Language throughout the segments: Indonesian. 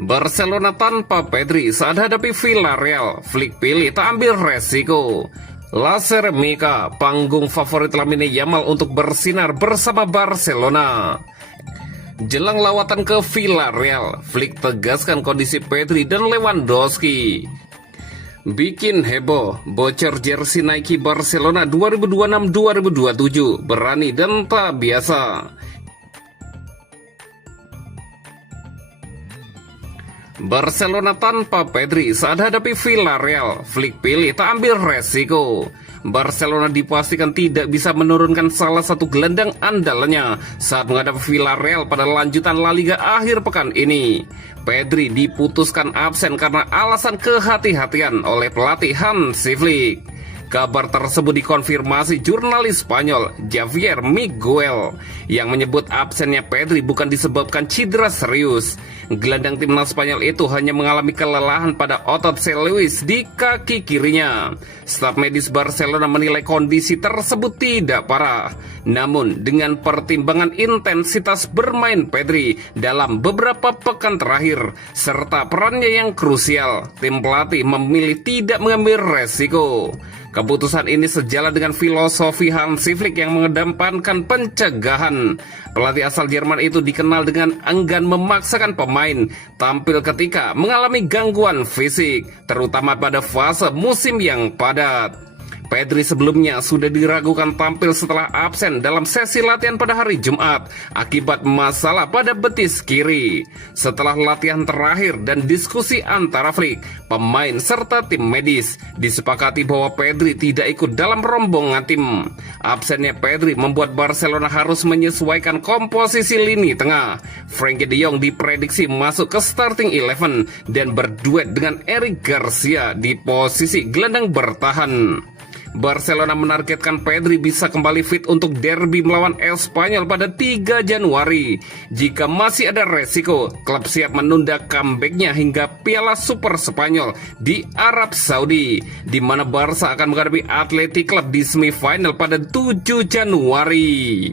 Barcelona tanpa Pedri saat hadapi Villarreal, Flick pilih tak ambil resiko. La Ceramica, panggung favorit Lamine Yamal untuk bersinar bersama Barcelona. Jelang lawatan ke Villarreal, Flick tegaskan kondisi Pedri dan Lewandowski. Bikin heboh, bocor jersey Nike Barcelona 2026-2027, berani dan tak biasa. Barcelona tanpa Pedri saat hadapi Villarreal, Flick pilih tak ambil resiko. Barcelona dipastikan tidak bisa menurunkan salah satu gelandang andalannya saat menghadapi Villarreal pada lanjutan La Liga akhir pekan ini. Pedri diputuskan absen karena alasan kehati-hatian oleh pelatih Hansi Flick. Kabar tersebut dikonfirmasi jurnalis Spanyol Javier Miguel yang menyebut absennya Pedri bukan disebabkan cedera serius. Gelandang timnas Spanyol itu hanya mengalami kelelahan pada otot Luis di kaki kirinya. Staf medis Barcelona menilai kondisi tersebut tidak parah. Namun dengan pertimbangan intensitas bermain Pedri dalam beberapa pekan terakhir serta perannya yang krusial, tim pelatih memilih tidak mengambil resiko. Keputusan ini sejalan dengan filosofi Hansi Flick yang mengedepankan pencegahan. Pelatih asal Jerman itu dikenal dengan enggan memaksakan pemain tampil ketika mengalami gangguan fisik, terutama pada fase musim yang padat. Pedri sebelumnya sudah diragukan tampil setelah absen dalam sesi latihan pada hari Jumat akibat masalah pada betis kiri. Setelah latihan terakhir dan diskusi antara Flick, pemain serta tim medis, disepakati bahwa Pedri tidak ikut dalam rombongan tim. Absennya Pedri membuat Barcelona harus menyesuaikan komposisi lini tengah. Frenkie de Jong diprediksi masuk ke starting 11 dan berduet dengan Eric Garcia di posisi gelandang bertahan. Barcelona menargetkan Pedri bisa kembali fit untuk derby melawan Espanyol pada 3 Januari. Jika masih ada resiko, klub siap menunda comebacknya hingga Piala Super Spanyol di Arab Saudi, di mana Barca akan menghadapi Athletic Club di semifinal pada 7 Januari.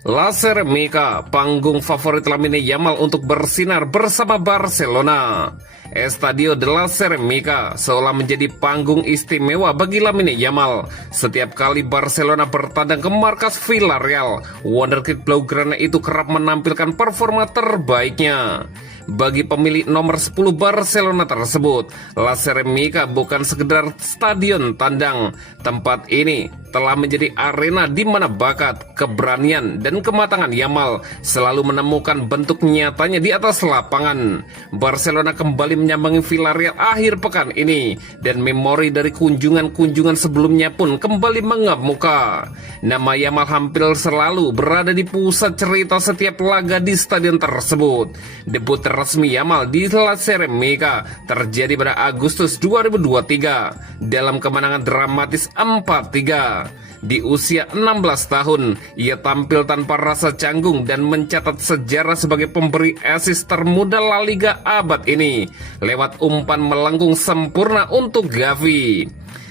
La Ceramica, panggung favorit Lamine Yamal untuk bersinar bersama Barcelona. Estadio de la Ceramica seolah menjadi panggung istimewa bagi Lamine Yamal. Setiap kali Barcelona bertandang ke markas Villarreal, wonderkid Blaugrana itu kerap menampilkan performa terbaiknya. Bagi pemilik nomor 10 Barcelona tersebut, La Ceramica bukan sekedar stadion tandang. Tempat ini telah menjadi arena di mana bakat, keberanian, dan kematangan Yamal selalu menemukan bentuk nyatanya di atas lapangan. Barcelona kembali menyambangi Villarreal akhir pekan ini, dan memori dari kunjungan-kunjungan sebelumnya pun kembali mengemuka. Nama Yamal hampir selalu berada di pusat cerita setiap laga di stadion tersebut. Debut resmi Yamal di La Ceramica terjadi pada Agustus 2023 dalam kemenangan dramatis 4-3. Di usia 16 tahun, ia tampil tanpa rasa canggung dan mencatat sejarah sebagai pemberi assist termuda La Liga abad ini lewat umpan melengkung sempurna untuk Gavi.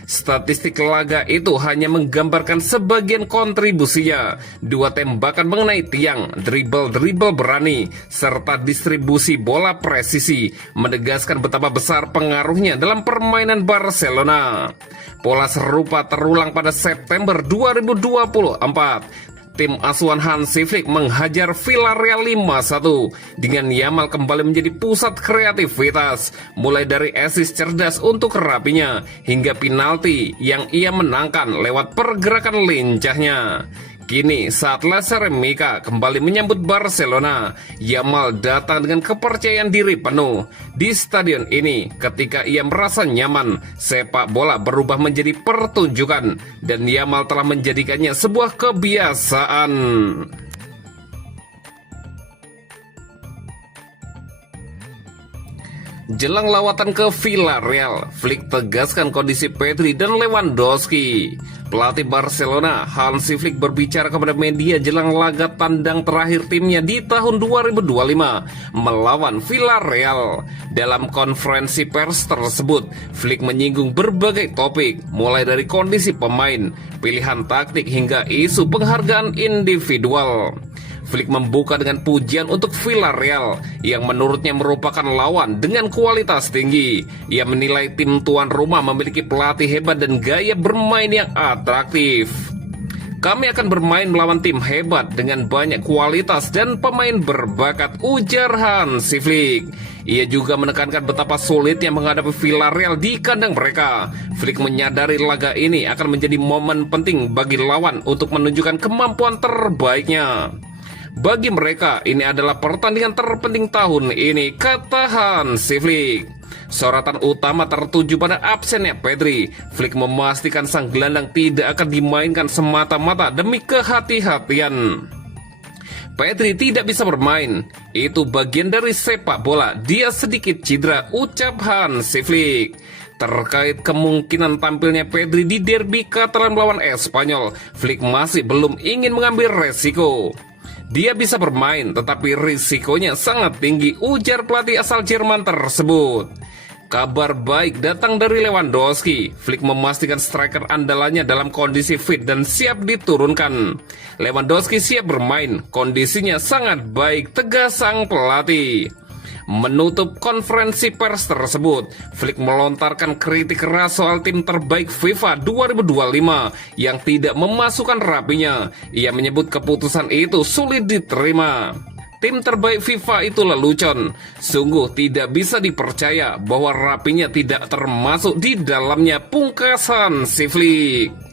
Statistik laga itu hanya menggambarkan sebagian kontribusinya. 2 tembakan mengenai tiang, dribble berani, serta distribusi bola presisi menegaskan betapa besar pengaruhnya dalam permainan Barcelona. Pola serupa terulang pada September 2024. Tim asuhan Hansi Flick menghajar Villarreal 5-1 dengan Yamal kembali menjadi pusat kreativitas, mulai dari assist cerdas untuk rapinya hingga penalti yang ia menangkan lewat pergerakan lincahnya. Kini saat La Ceramica kembali menyambut Barcelona, Yamal datang dengan kepercayaan diri penuh. Di stadion ini, ketika ia merasa nyaman, sepak bola berubah menjadi pertunjukan, dan Yamal telah menjadikannya sebuah kebiasaan. Jelang lawatan ke Villarreal, Flick tegaskan kondisi Pedri dan Lewandowski. Pelatih Barcelona, Hansi Flick berbicara kepada media jelang laga tandang terakhir timnya di tahun 2025 melawan Villarreal. Dalam konferensi pers tersebut, Flick menyinggung berbagai topik, mulai dari kondisi pemain, pilihan taktik hingga isu penghargaan individual. Flick membuka dengan pujian untuk Villarreal yang menurutnya merupakan lawan dengan kualitas tinggi. Ia menilai tim tuan rumah memiliki pelatih hebat dan gaya bermain yang atraktif. Kami akan bermain melawan tim hebat dengan banyak kualitas dan pemain berbakat, ujar Hansi Flick. Ia juga menekankan betapa sulitnya menghadapi Villarreal di kandang mereka. Flick menyadari laga ini akan menjadi momen penting bagi lawan untuk menunjukkan kemampuan terbaiknya. Bagi mereka, ini adalah pertandingan terpenting tahun ini, kata Hansi Flick. Sorotan utama tertuju pada absennya Pedri. Flick memastikan sang gelandang tidak akan dimainkan semata-mata demi kehati-hatian. Pedri tidak bisa bermain, itu bagian dari sepak bola, dia sedikit cedera, ucap Hansi Flick. Terkait kemungkinan tampilnya Pedri di derby Catalan melawan Espanyol, Flick masih belum ingin mengambil resiko. Dia bisa bermain, tetapi risikonya sangat tinggi, ujar pelatih asal Jerman tersebut. Kabar baik datang dari Lewandowski. Flick memastikan striker andalannya dalam kondisi fit dan siap diturunkan. Lewandowski siap bermain, kondisinya sangat baik, tegas sang pelatih. Menutup konferensi pers tersebut, Flick melontarkan kritik keras soal tim terbaik FIFA 2025 yang tidak memasukkan rapinya. Ia menyebut keputusan itu sulit diterima. Tim terbaik FIFA itu lelucon. Sungguh tidak bisa dipercaya bahwa rapinya tidak termasuk di dalamnya, pungkasan si Flick.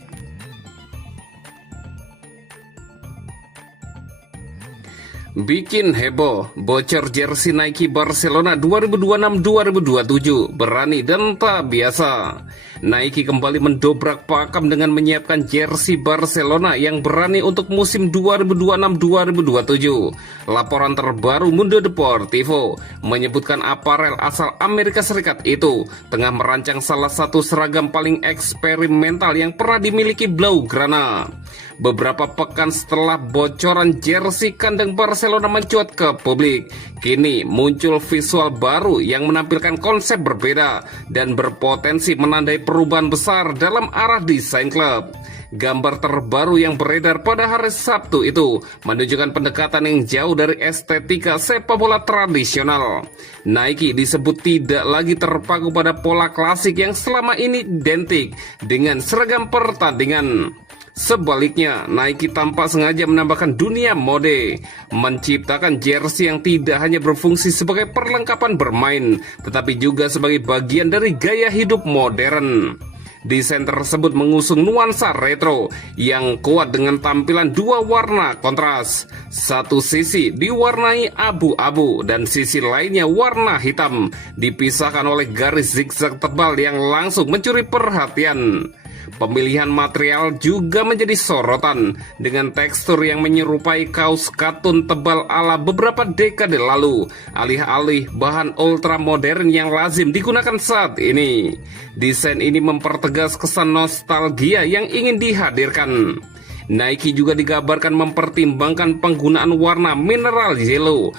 Bikin heboh, bocor jersey Nike Barcelona 2026-2027, berani dan tak biasa. Nike kembali mendobrak pakam dengan menyiapkan jersey Barcelona yang berani untuk musim 2026-2027. Laporan terbaru Mundo Deportivo menyebutkan aparel asal Amerika Serikat itu tengah merancang salah satu seragam paling eksperimental yang pernah dimiliki Blaugrana. Beberapa pekan setelah bocoran jersey kandang Barcelona mencuat ke publik, kini muncul visual baru yang menampilkan konsep berbeda dan berpotensi menandai perubahan besar dalam arah desain klub. Gambar terbaru yang beredar pada hari Sabtu itu menunjukkan pendekatan yang jauh dari estetika sepak bola tradisional. Nike disebut tidak lagi terpaku pada pola klasik yang selama ini identik dengan seragam pertandingan. Sebaliknya, Nike tampak sengaja menambahkan dunia mode, menciptakan jersey yang tidak hanya berfungsi sebagai perlengkapan bermain, tetapi juga sebagai bagian dari gaya hidup modern. Desain tersebut mengusung nuansa retro yang kuat dengan tampilan dua warna kontras. Satu sisi diwarnai abu-abu dan sisi lainnya warna hitam, dipisahkan oleh garis zigzag tebal yang langsung mencuri perhatian. Pemilihan material juga menjadi sorotan dengan tekstur yang menyerupai kaos katun tebal ala beberapa dekade lalu, alih-alih bahan ultra modern yang lazim digunakan saat ini. Desain ini mempertegas kesan nostalgia yang ingin dihadirkan. Nike juga digambarkan mempertimbangkan penggunaan warna mineral yellow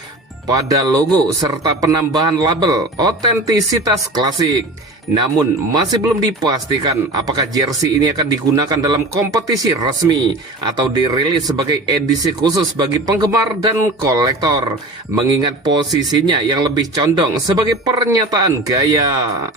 pada logo serta penambahan label otentisitas klasik. Namun masih belum dipastikan apakah jersey ini akan digunakan dalam kompetisi resmi atau dirilis sebagai edisi khusus bagi penggemar dan kolektor, mengingat posisinya yang lebih condong sebagai pernyataan gaya.